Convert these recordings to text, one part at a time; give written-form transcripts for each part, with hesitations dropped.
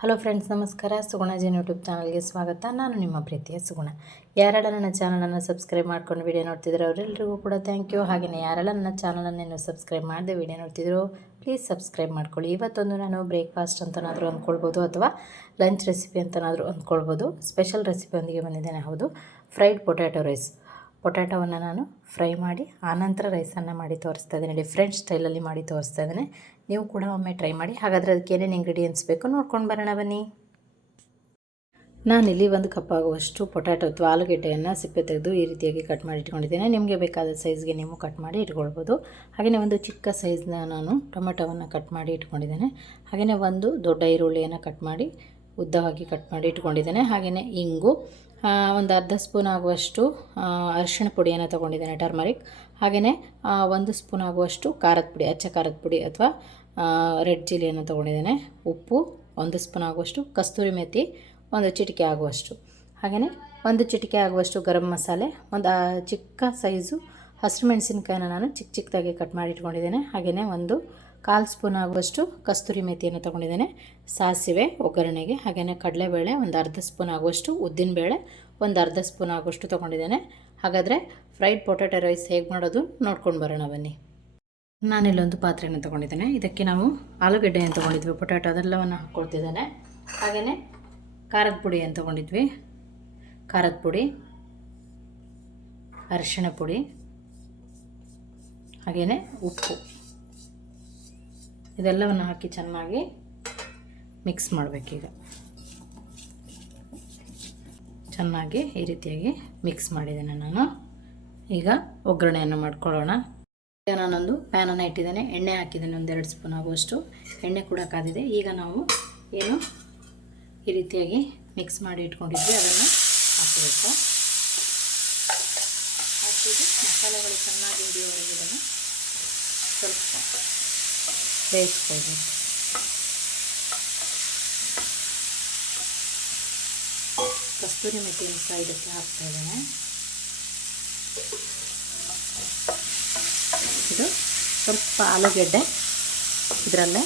Hello friends, ನಮಸ್ಕಾರ. ಸುಗುಣ Jain YouTube ಚಾನಲ್ಗೆ ಸ್ವಾಗತ. ನಾನು ನಿಮ್ಮ ಪ್ರೀತಿಯ ಸುಗುಣ. ಯಾರೆಲ್ಲ ನನ್ನ ಚಾನಲನ್ನು ಸಬ್ಸ್ಕ್ರೈಬ್ ಮಾಡ್ಕೊಂಡು ವಿಡಿಯೋ ನೋಡ್ತಿದ್ರು ಅವರೆಲ್ಲರಿಗೂ ಕೂಡ ಥ್ಯಾಂಕ್ ಯು. ಹಾಗೆಯೇ ಯಾರೆಲ್ಲ ನನ್ನ ಚಾನಲನ್ನು ಇನ್ನೂ ಸಬ್ಸ್ಕ್ರೈಬ್ ಮಾಡದೆ ವಿಡಿಯೋ ನೋಡ್ತಿದ್ರು ಪ್ಲೀಸ್ ಸಬ್ಸ್ಕ್ರೈಬ್ ಮಾಡ್ಕೊಳ್ಳಿ. ಇವತ್ತೊಂದು ನಾನು ಬ್ರೇಕ್ಫಾಸ್ಟ್ ಅಂತನಾದರೂ ಅಂದ್ಕೊಳ್ಬೋದು ಅಥವಾ ಲಂಚ್ ರೆಸಿಪಿ ಅಂತನಾದರೂ ಅಂದ್ಕೊಳ್ಬೋದು. ಸ್ಪೆಷಲ್ ರೆಸಿಪಿಯೊಂದಿಗೆ ಬಂದಿದ್ದೇನೆ. ಹೌದು, ಫ್ರೈಡ್ ಪೊಟ್ಯಾಟೊ ರೈಸ್. ಪೊಟ್ಯಾಟೊವನ್ನು ನಾನು ಫ್ರೈ ಮಾಡಿ ಆನಂತರ ರೈಸನ್ನು ಮಾಡಿ ತೋರಿಸ್ತಾ ಇದ್ದೇನೆ. ಡಿಫ್ರೆಂಟ್ ಸ್ಟೈಲಲ್ಲಿ ಮಾಡಿ ತೋರಿಸ್ತಾ ಇದ್ದೇನೆ. ನೀವು ಕೂಡ ಒಮ್ಮೆ ಟ್ರೈ ಮಾಡಿ. ಹಾಗಾದರೆ ಅದಕ್ಕೆ ಏನೇನು ಇಂಗ್ರೀಡಿಯೆಂಟ್ಸ್ ಬೇಕು ನೋಡ್ಕೊಂಡು ಬರೋಣ ಬನ್ನಿ. ನಾನಿಲ್ಲಿ 1 ಕಪ್ ಆಗುವಷ್ಟು ಪೊಟ್ಯಾಟೊ ಅಥವಾ ಆಲೂಗೆಡ್ಡೆಯನ್ನು ಸಿಪ್ಪೆ ತೆಗೆದು ಈ ರೀತಿಯಾಗಿ ಕಟ್ ಮಾಡಿ ಇಟ್ಕೊಂಡಿದ್ದೇನೆ. ನಿಮಗೆ ಬೇಕಾದ ಸೈಜ್ಗೆ ನೀವು ಕಟ್ ಮಾಡಿ ಇಟ್ಕೊಳ್ಬೋದು. ಹಾಗೆಯೇ ಒಂದು ಚಿಕ್ಕ ಸೈಜ್ನ ನಾನು ಟೊಮೆಟೊವನ್ನು ಕಟ್ ಮಾಡಿ ಇಟ್ಕೊಂಡಿದ್ದೇನೆ. ಹಾಗೆಯೇ ಒಂದು ದೊಡ್ಡ ಈರುಳ್ಳಿಯನ್ನು ಕಟ್ ಮಾಡಿ ಉದ್ದವಾಗಿ ಕಟ್ ಮಾಡಿ ಇಟ್ಕೊಂಡಿದ್ದೇನೆ. ಹಾಗೆಯೇ ಇಂಗು, ಒಂದು ಅರ್ಧ ಸ್ಪೂನ್ ಆಗುವಷ್ಟು ಅರಿಶಿಣ ಪುಡಿಯನ್ನು ತೊಗೊಂಡಿದ್ದೇನೆ, ಟರ್ಮರಿಕ್. ಹಾಗೆಯೇ 1 ಸ್ಪೂನ್ ಆಗುವಷ್ಟು ಖಾರದ ಪುಡಿ, ಅಚ್ಚ ಖಾರದ ಪುಡಿ ಅಥವಾ ರೆಡ್ ಚಿಲ್ಲಿಯನ್ನು ತೊಗೊಂಡಿದ್ದೇನೆ. ಉಪ್ಪು 1 ಸ್ಪೂನ್ ಆಗುವಷ್ಟು, ಕಸ್ತೂರಿ ಮೆಥಿ 1 ಚಿಟಿಕೆ ಆಗುವಷ್ಟು, ಹಾಗೆಯೇ 1 ಚಿಟಿಕೆ ಆಗುವಷ್ಟು ಗರಂ ಮಸಾಲೆ, ಒಂದು ಚಿಕ್ಕ ಸೈಜು ಹಸಿರು ಮೆಣಸಿನಕಾಯಿನ ನಾನು ಚಿಕ್ಕದಾಗಿ ಕಟ್ ಮಾಡಿ ಇಟ್ಕೊಂಡಿದ್ದೇನೆ. ಹಾಗೆಯೇ 1/4 ಸ್ಪೂನ್ ಆಗುವಷ್ಟು ಕಸ್ತೂರಿ ಮೆಥಿಯನ್ನು ತೊಗೊಂಡಿದ್ದೇನೆ. ಸಾಸಿವೆ ಒಗ್ಗರಣೆಗೆ, ಹಾಗೆಯೇ ಕಡಲೆಬೇಳೆ ಒಂದು ಅರ್ಧ ಸ್ಪೂನ್ ಆಗುವಷ್ಟು, ಉದ್ದಿನಬೇಳೆ ಒಂದು ಅರ್ಧ ಸ್ಪೂನ್ ಆಗುವಷ್ಟು ತೊಗೊಂಡಿದ್ದೇನೆ. ಹಾಗಾದರೆ ಫ್ರೈಡ್ ಪೊಟ್ಯಾಟೊ ರೈಸ್ ಹೇಗೆ ಮಾಡೋದು ನೋಡ್ಕೊಂಡು ಬರೋಣ ಬನ್ನಿ. ನಾನಿಲ್ಲೊಂದು ಪಾತ್ರೆಯನ್ನು ತೊಗೊಂಡಿದ್ದೇನೆ. ಇದಕ್ಕೆ ನಾವು ಆಲೂಗೆಡ್ಡೆಯನ್ನು ತೊಗೊಂಡಿದ್ವಿ, ಪೊಟ್ಯಾಟೊ ಅದೆಲ್ಲವನ್ನು ಹಾಕ್ಕೊಳ್ತಿದ್ದೇನೆ. ಹಾಗೆಯೇ ಖಾರದ ಪುಡಿಯನ್ನು ತೊಗೊಂಡಿದ್ವಿ, ಖಾರದ ಪುಡಿ, ಅರಿಶಿಣ ಪುಡಿ, ಹಾಗೆಯೇ ಉಪ್ಪು, ಇದೆಲ್ಲವನ್ನು ಹಾಕಿ ಚೆನ್ನಾಗಿ ಮಿಕ್ಸ್ ಮಾಡಬೇಕೀಗ. ಚೆನ್ನಾಗಿ ಈ ರೀತಿಯಾಗಿ ಮಿಕ್ಸ್ ಮಾಡಿದ್ದೇನೆ ನಾನು. ಈಗ ಒಗ್ಗರಣೆಯನ್ನು ಮಾಡ್ಕೊಳ್ಳೋಣ. ಈಗ ನಾನೊಂದು ಪ್ಯಾನನ್ನು ಇಟ್ಟಿದ್ದೇನೆ, ಎಣ್ಣೆ ಹಾಕಿದ್ದೇನೆ, 1-2 ಸ್ಪೂನ್ ಆಗುವಷ್ಟು ಎಣ್ಣೆ ಕೂಡ ಕಾದಿದೆ. ಈಗ ನಾವು ಏನು ಈ ರೀತಿಯಾಗಿ ಮಿಕ್ಸ್ ಮಾಡಿ ಇಟ್ಕೊಂಡಿದ್ವಿ ಅದನ್ನು ಹಾಕಬೇಕು. ಹಾಕಿದ್ದು ಮಸಾಲೆಗಳು ಚೆನ್ನಾಗಿ ಹಿಡಿಯೋವರೆಗೆ ಇದನ್ನು ಸ್ವಲ್ಪ ಬೇಯಿಸ್ಕೊಳ್ಬೇಕು. ಕಸ್ತೂರಿ ಮೆಥಿಯನ್ನು ಸಹ ಇದಕ್ಕೆ ಹಾಕ್ತಾ ಇದ್ದೇನೆ. ಇದು ಸ್ವಲ್ಪ ಆಲೂಗೆಡ್ಡೆ ಇದರಲ್ಲೇ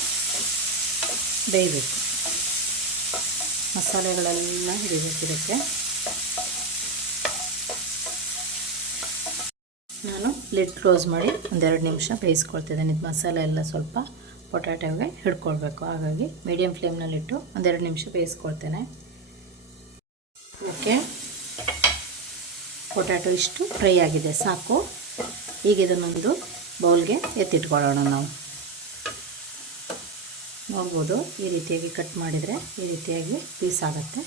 ಬೇಯಬೇಕು, ಮಸಾಲೆಗಳೆಲ್ಲ ಹಿಡಿಬೇಕು ಇದಕ್ಕೆ. ನಾನು ಲಿಡ್ ಕ್ಲೋಸ್ ಮಾಡಿ 1-2 ನಿಮಿಷ ಬೇಯಿಸ್ಕೊಳ್ತಿದ್ದೇನೆ. ಇದು ಮಸಾಲೆ ಎಲ್ಲ ಸ್ವಲ್ಪ ಪೊಟ್ಯಾಟೊಗೆ ಹಿಡ್ಕೊಳ್ಬೇಕು. ಹಾಗಾಗಿ ಮೀಡಿಯಮ್ ಫ್ಲೇಮ್ನಲ್ಲಿಟ್ಟು 1-2 ನಿಮಿಷ ಬೇಯಿಸ್ಕೊಳ್ತೇನೆ. ಓಕೆ, ಪೊಟ್ಯಾಟೊ ಇಷ್ಟು ಫ್ರೈ ಆಗಿದೆ, ಸಾಕು. ಈಗ ಇದನ್ನೊಂದು ಬೌಲ್ಗೆ ಎತ್ತಿಟ್ಕೊಳ್ಳೋಣ. ನಾವು ನೋಡ್ಬೋದು, ಈ ರೀತಿಯಾಗಿ ಕಟ್ ಮಾಡಿದರೆ ಈ ರೀತಿಯಾಗಿ ಪೀಸ್ ಆಗುತ್ತೆ,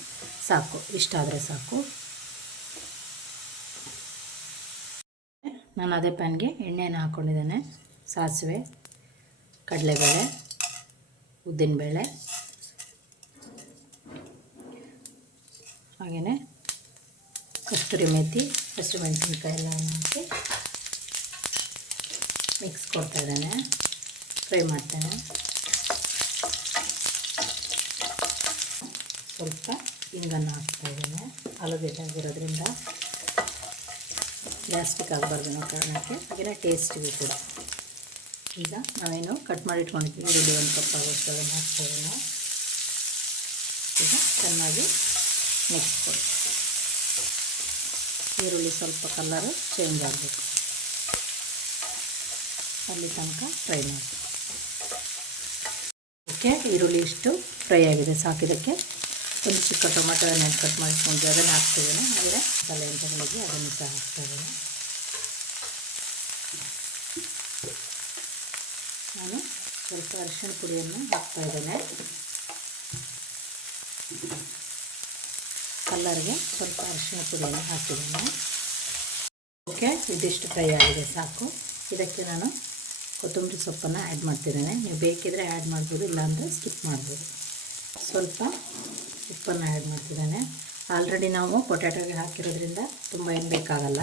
ಸಾಕು. ಇಷ್ಟಾದರೆ ಸಾಕು. ನಾನು ಅದೇ ಪ್ಯಾನ್ಗೆ ಎಣ್ಣೆಯನ್ನು ಹಾಕ್ಕೊಂಡಿದ್ದೇನೆ. ಸಾಸಿವೆ, ಕಡಲೆಬೇಳೆ, ಉದ್ದಿನಬೇಳೆ, ಹಾಗೆಯೇ ಕಸ್ತೂರಿ ಮೆಥಿ, ಹಸಿರು ಮೆಣಸಿನಕಾಯಿ ಎಲ್ಲ ಹಾಕಿ ಮಿಕ್ಸ್ ಕೊಡ್ತಾ ಇದ್ದೇನೆ, ಫ್ರೈ ಮಾಡ್ತೇನೆ. ಸ್ವಲ್ಪ ಹಿಂಗನ್ನು ಹಾಕ್ತಾ ಇದ್ದೇನೆ. ಆಲೂಗೆಡ್ಡೆ ಆಗಿರೋದ್ರಿಂದ ಗ್ಯಾಸ್ಟ್ರಿಕ್ ಆಗಬಾರ್ದು ಅನ್ನೋ ಕಾರಣಕ್ಕೆ, ಹಾಗೆಯೇ ಟೇಸ್ಟಿಗೆ ಕೂಡ. ಈಗ ನಾವೇನು ಕಟ್ ಮಾಡಿ ಇಟ್ಕೊಂಡಿದ್ದೀವಿ ಈರುಳ್ಳಿ 1 ಕಪ್ ಆಗೋಷ್ಟು ಅದನ್ನು ಹಾಕ್ತಾ ಇದ್ದೇನೆ. ಈಗ ಚೆನ್ನಾಗಿ ಮಿಕ್ಸ್ ಕೊಡಿ. ಈರುಳ್ಳಿ ಸ್ವಲ್ಪ ಕಲರು ಚೇಂಜ್ ಆಗಬೇಕು, ಅಲ್ಲಿ ತನಕ ಫ್ರೈ ಮಾಡಿ. ಓಕೆ, ಈರುಳ್ಳಿ ಇಷ್ಟು ಫ್ರೈ ಆಗಿದೆ, ಸಾಕಿದಕ್ಕೆ ಒಂದು ಚಿಕ್ಕ ಟೊಮೆಟೊವನ್ನು ಕಟ್ ಮಾಡಿಕೊಂಡು ಅದನ್ನು ಹಾಕ್ತಿದ್ದೇನೆ. ಹಾಗೆ ಮಸಾಲೆ ಅಂತ ಹೇಳಿದ್ವಿ ಅದನ್ನು ಸಹ ಹಾಕ್ತಾ ಇದ್ದೇನೆ. ನಾನು ಸ್ವಲ್ಪ ಅರಿಶಿಣ ಪುಡಿಯನ್ನು ಹಾಕ್ತಾ ಇದ್ದೇನೆ, ಕಲ್ಲರ್ಗೆ ಸ್ವಲ್ಪ ಅರಿಶಿಣ ಪುಡಿಯನ್ನು ಹಾಕಿದ್ದೇನೆ. ಓಕೆ, ಇದಿಷ್ಟು ಫ್ರೈ ಆಗಿದೆ, ಸಾಕು. ಇದಕ್ಕೆ ನಾನು ಕೊತ್ತಂಬರಿ ಸೊಪ್ಪನ್ನು ಆ್ಯಡ್ ಮಾಡ್ತಿದ್ದೇನೆ. ನೀವು ಬೇಕಿದ್ದರೆ ಆ್ಯಡ್ ಮಾಡ್ಬೋದು, ಇಲ್ಲಾಂದರೆ ಸ್ಕಿಪ್ ಮಾಡ್ಬೋದು. ಸ್ವಲ್ಪ ಉಪ್ಪನ್ನು ಆ್ಯಡ್ ಮಾಡ್ತಿದ್ದೇನೆ. ಆಲ್ರೆಡಿ ನಾವು ಪೊಟ್ಯಾಟೊಗೆ ಹಾಕಿರೋದ್ರಿಂದ ತುಂಬ ಏನು ಬೇಕಾಗಲ್ಲ.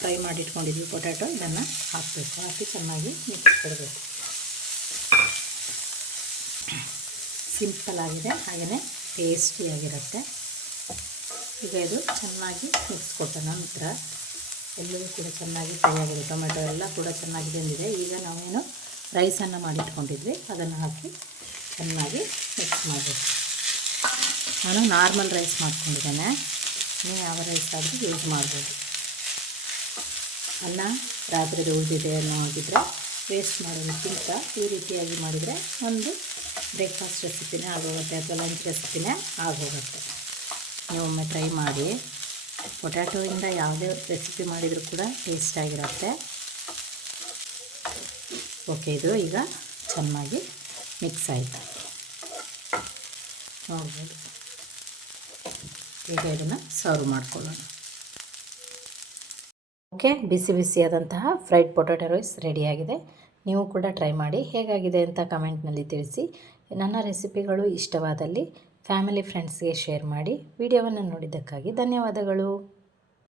ಫ್ರೈ ಮಾಡಿ ಇಟ್ಕೊಂಡಿದ್ವಿ ಪೊಟ್ಯಾಟೊ, ಇದನ್ನು ಹಾಕಬೇಕು. ಹಾಕಿ ಚೆನ್ನಾಗಿ ಮಿಕ್ಸ್ ಕೊಡಬೇಕು. ಸಿಂಪಲ್ ಆಗಿದೆ, ಹಾಗೆಯೇ ಟೇಸ್ಟಿಯಾಗಿರುತ್ತೆ. ಈಗ ಇದು ಚೆನ್ನಾಗಿ ಮಿಕ್ಸ್ ಕೊಟ್ಟ ನಂತರ ಎಲ್ಲವೂ ಕೂಡ ಚೆನ್ನಾಗಿ ಫ್ರೈ ಆಗಿದೆ, ಟೊಮೆಟೊ ಎಲ್ಲ ಕೂಡ ಚೆನ್ನಾಗಿ ಬೆಂದಿದೆ. ಈಗ ನಾವೇನು ರೈಸನ್ನು ಮಾಡಿಟ್ಕೊಂಡಿದ್ವಿ ಅದನ್ನು ಹಾಕಿ ಚೆನ್ನಾಗಿ ಮಿಕ್ಸ್ ಮಾಡಬೇಕು. ನಾನು ನಾರ್ಮಲ್ ರೈಸ್ ಮಾಡ್ಕೊಂಡಿದ್ದೇನೆ, ನೀವು ಯಾವ ರೈಸ್ ಆದರೂ ಯೂಸ್ ಮಾಡ್ಬೋದು. ಅನ್ನ ರಾತ್ರಿದು ಉಳಿದಿದೆ ಅನ್ನೋಗಿದ್ದರೆ ವೇಸ್ಟ್ ಮಾಡೋದಕ್ಕಿಂತ ಈ ರೀತಿಯಾಗಿ ಮಾಡಿದರೆ ಒಂದು ಬ್ರೇಕ್ಫಾಸ್ಟ್ ರೆಸಿಪಿನೇ ಆಗೋಗುತ್ತೆ ಅಥವಾ ಲಂಚ್ ರೆಸಿಪಿನೇ ಆಗೋಗುತ್ತೆ. ನೀವೊಮ್ಮೆ ಟ್ರೈ ಮಾಡಿ. ಪೊಟ್ಯಾಟೋಯಿಂದ ಯಾವುದೇ ರೆಸಿಪಿ ಮಾಡಿದರೂ ಕೂಡ ಟೇಸ್ಟಾಗಿರುತ್ತೆ. ಓಕೆ, ಇದು ಈಗ ಚೆನ್ನಾಗಿ ಮಿಕ್ಸ್ ಆಯಿತು ನೋಡ್ಬೋದು. ಈಗ ಇದನ್ನು ಸರ್ವ್ ಮಾಡ್ಕೊಳ್ಳೋಣ. ಓಕೆ, ಬಿಸಿ ಬಿಸಿಯಾದಂತಹ ಫ್ರೈಡ್ ಪೊಟ್ಯಾಟೊ ರೈಸ್ ರೆಡಿಯಾಗಿದೆ. ನೀವು ಕೂಡ ಟ್ರೈ ಮಾಡಿ, ಹೇಗಾಗಿದೆ ಅಂತ ಕಮೆಂಟ್ನಲ್ಲಿ ತಿಳಿಸಿ. ನನ್ನ ರೆಸಿಪಿಗಳು ಇಷ್ಟವಾದಲ್ಲಿ ಫ್ಯಾಮಿಲಿ ಫ್ರೆಂಡ್ಸ್ಗೆ ಶೇರ್ ಮಾಡಿ. ವಿಡಿಯೋವನ್ನು ನೋಡಿದ್ದಕ್ಕಾಗಿ ಧನ್ಯವಾದಗಳು.